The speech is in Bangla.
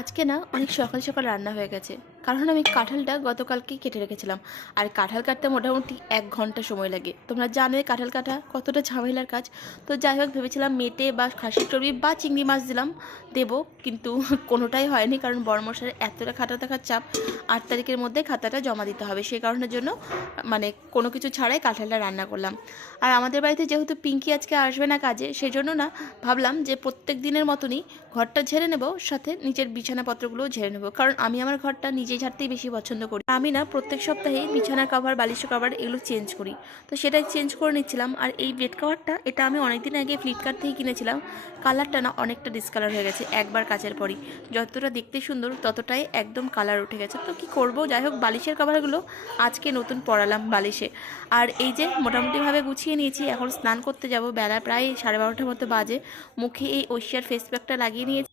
আজকে না অনেক সকাল সকাল রান্না হয়ে গেছে। কারণ আমি কাঁঠালটা গতকালকেই কেটে রেখেছিলাম। আর কাঁঠাল কাটতে মোটামুটি ১ ঘন্টা সময় লাগে। তোমরা জানোই কাঁঠাল কাটা কতটা ঝামেলার কাজ। তো যাই হোক ভেবেছিলাম মেটে বা খাসির চর্বি বা চিংড়ি মাছ দেবো। কিন্তু কোনোটাই হয়নি, কারণ বড়মশাইয়ের এতটা খাতা থাকার চাপ। ৮ তারিখের মধ্যে খাতাটা জমা দিতে হবে। সেই কারণের জন্য মানে কোনো কিছু ছাড়াই কাঁঠালটা রান্না করলাম। আর আমাদের বাড়িতে যেহেতু পিঙ্কি আজকে আসবে না কাজে, সেজন্য না ভাবলাম যে প্রত্যেক দিনের মতনই ঘরটা ঝেড়ে নেব, সাথে নিচের বিছানাপত্রগুলোও ঝেড়ে নেব। কারণ আমি আমার ঘরটা নিজে ঝাড়তেই বেশি পছন্দ করি। আমি না প্রত্যেক সপ্তাহেই বিছানার কভার, বালিশের কভার এগুলো চেঞ্জ করি। তো সেটাই চেঞ্জ করে নিচ্ছিলাম। আর এই বেড কভারটা এটা আমি অনেকদিন আগে ফ্লিপকার্ট থেকে কিনেছিলাম। কালারটা না অনেকটা ডিসকালার হয়ে গেছে একবার কাচের পরই। যতটা দেখতে সুন্দর ততটাই একদম কালার উঠে গেছে। তো কি করব, যাই হোক বালিশের কভারগুলো আজকে নতুন পরালাম বালিশে। আর এই যে মোটামুটিভাবে গুছিয়ে নিয়েছি, এখন স্নান করতে যাব। বেলা প্রায় 12:30 মতো বাজে। মুখে এই ঐশিয়ার ফেস প্যাকটা লাগিয়ে নিয়েছি।